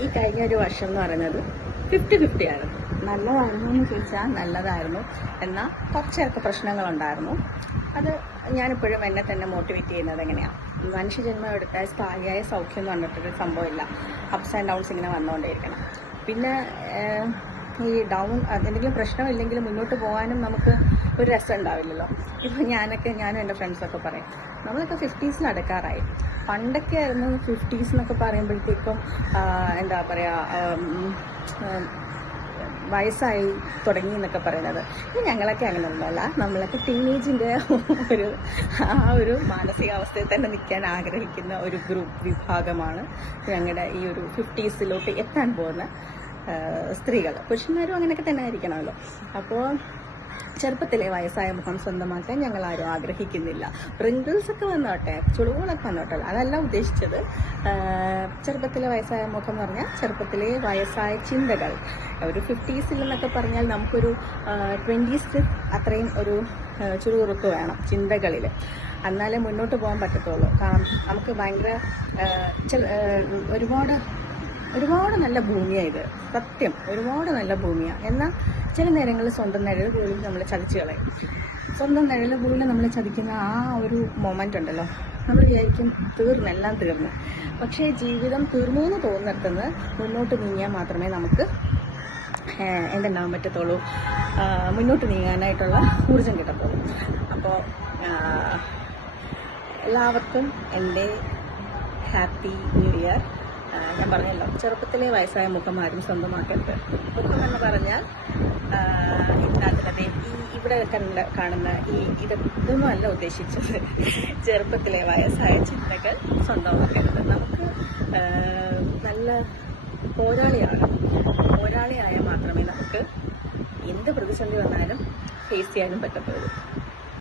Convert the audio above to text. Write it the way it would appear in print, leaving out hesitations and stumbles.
ഈ കഴിഞ്ഞ ഒരു വർഷം എന്ന് പറയുന്നത് 50-50 ആയിരുന്നു. നല്ലതായിരുന്നു എന്ന് ചോദിച്ചാൽ നല്ലതായിരുന്നു, എന്നാൽ കുറച്ചൊക്കെ പ്രശ്നങ്ങളുണ്ടായിരുന്നു. അത് ഞാനിപ്പോഴും എന്നെ തന്നെ മോട്ടിവേറ്റ് ചെയ്യുന്നത് എങ്ങനെയാണ്, മനുഷ്യജന്മം എടുത്താൽ സ്ഥായിയായ സൗഖ്യം എന്ന് പറഞ്ഞിട്ടൊരു സംഭവമില്ല. അപ്സ് ആൻഡ് ഡൗൺസ് ഇങ്ങനെ വന്നുകൊണ്ടേയിരിക്കണം. പിന്നെ ഈ ഡൗൺ എന്തെങ്കിലും പ്രശ്നമില്ലെങ്കിൽ മുന്നോട്ട് പോകാനും നമുക്ക് ഒരു രസം ഉണ്ടാവില്ലല്ലോ. ഇപ്പോൾ ഞാനും എൻ്റെ ഫ്രണ്ട്സൊക്കെ പറയും, നമ്മളൊക്കെ 50s അടുക്കാറായി. പണ്ടൊക്കെ ആയിരുന്നു 50s എന്നൊക്കെ പറയുമ്പോഴത്തേക്കും എന്താ പറയുക, വയസ്സായി തുടങ്ങി എന്നൊക്കെ പറയുന്നത്. ഞങ്ങളൊക്കെ അങ്ങനെയൊന്നുമല്ല, നമ്മളൊക്കെ ടീനേജിൻ്റെ ഒരു മാനസികാവസ്ഥയിൽ തന്നെ നിൽക്കാൻ ആഗ്രഹിക്കുന്ന ഒരു വിഭാഗമാണ് ഞങ്ങളുടെ ഈ ഒരു 50s എത്താൻ പോകുന്ന സ്ത്രീകൾ. പുരുഷന്മാരും അങ്ങനെയൊക്കെ തന്നെ ആയിരിക്കണമല്ലോ. അപ്പോൾ ചെറുപ്പത്തിലെ വയസ്സായ മുഖം സ്വന്തമാക്കാൻ ഞങ്ങൾ ആരും ആഗ്രഹിക്കുന്നില്ല. റിങ്കിൾസ് ഒക്കെ വന്നോട്ടെ, ചുളിവുകളൊക്കെ വന്നോട്ടെ, അതല്ല ഉദ്ദേശിച്ചത്. ചെറുപ്പത്തിലെ വയസ്സായ മുഖം എന്ന് പറഞ്ഞാൽ ചെറുപ്പത്തിലെ വയസ്സായ ചിന്തകൾ. ഒരു 50s എന്നൊക്കെ പറഞ്ഞാൽ നമുക്കൊരു 20s അത്രയും ഒരു ചുറുചുറുക്ക് വേണം ചിന്തകളിൽ, എന്നാലേ മുന്നോട്ട് പോകാൻ പറ്റത്തുള്ളൂ. കാരണം നമുക്ക് ഭയങ്കര ഒരുപാട് നല്ല ഭൂമിയാണ് ഇത്, സത്യം. ഒരുപാട് നല്ല ഭൂമിയാണ്. എന്നാൽ ചില നേരങ്ങളിൽ സ്വന്തം നിഴൽ പോലും നമ്മളെ ചതിച്ച് കളയും. സ്വന്തം നിഴൽ പോലും നമ്മളെ ചതിക്കുന്ന ആ ഒരു മൊമെൻ്റ് ഉണ്ടല്ലോ, നമ്മൾ വിചാരിക്കും എല്ലാം തീർന്നു. പക്ഷേ ജീവിതം തീർന്നു എന്ന് തോന്നിടത്തുനിന്ന് മുന്നോട്ട് നീങ്ങിയാൽ മാത്രമേ നമുക്ക് എന്തുണ്ടാകാൻ പറ്റത്തുള്ളൂ, മുന്നോട്ട് നീങ്ങാനായിട്ടുള്ള ഊർജം കിട്ടത്തുള്ളൂ. അപ്പോൾ എല്ലാവർക്കും എൻ്റെ ഹാപ്പി ന്യൂ ഇയർ. ഞാൻ പറഞ്ഞല്ലോ, ചെറുപ്പത്തിലെ വയസ്സായ മുഖം ആരും സ്വന്തമാക്കരുത്. മുഖം എന്ന് പറഞ്ഞാൽ ഇതിനകത്ത് ഇവിടെ കാണുന്ന ഇതൊന്നും അല്ല ഉദ്ദേശിച്ചത്. ചെറുപ്പത്തിലെ വയസ്സായ ചിന്തകൾ സ്വന്തമാക്കരുത്. നമുക്ക് നല്ല പോരാളിയായാൽ മാത്രമേ നമുക്ക് എന്ത് പ്രതിസന്ധി വന്നാലും ഫേസ് ചെയ്യാനും പറ്റത്തുള്ളൂ.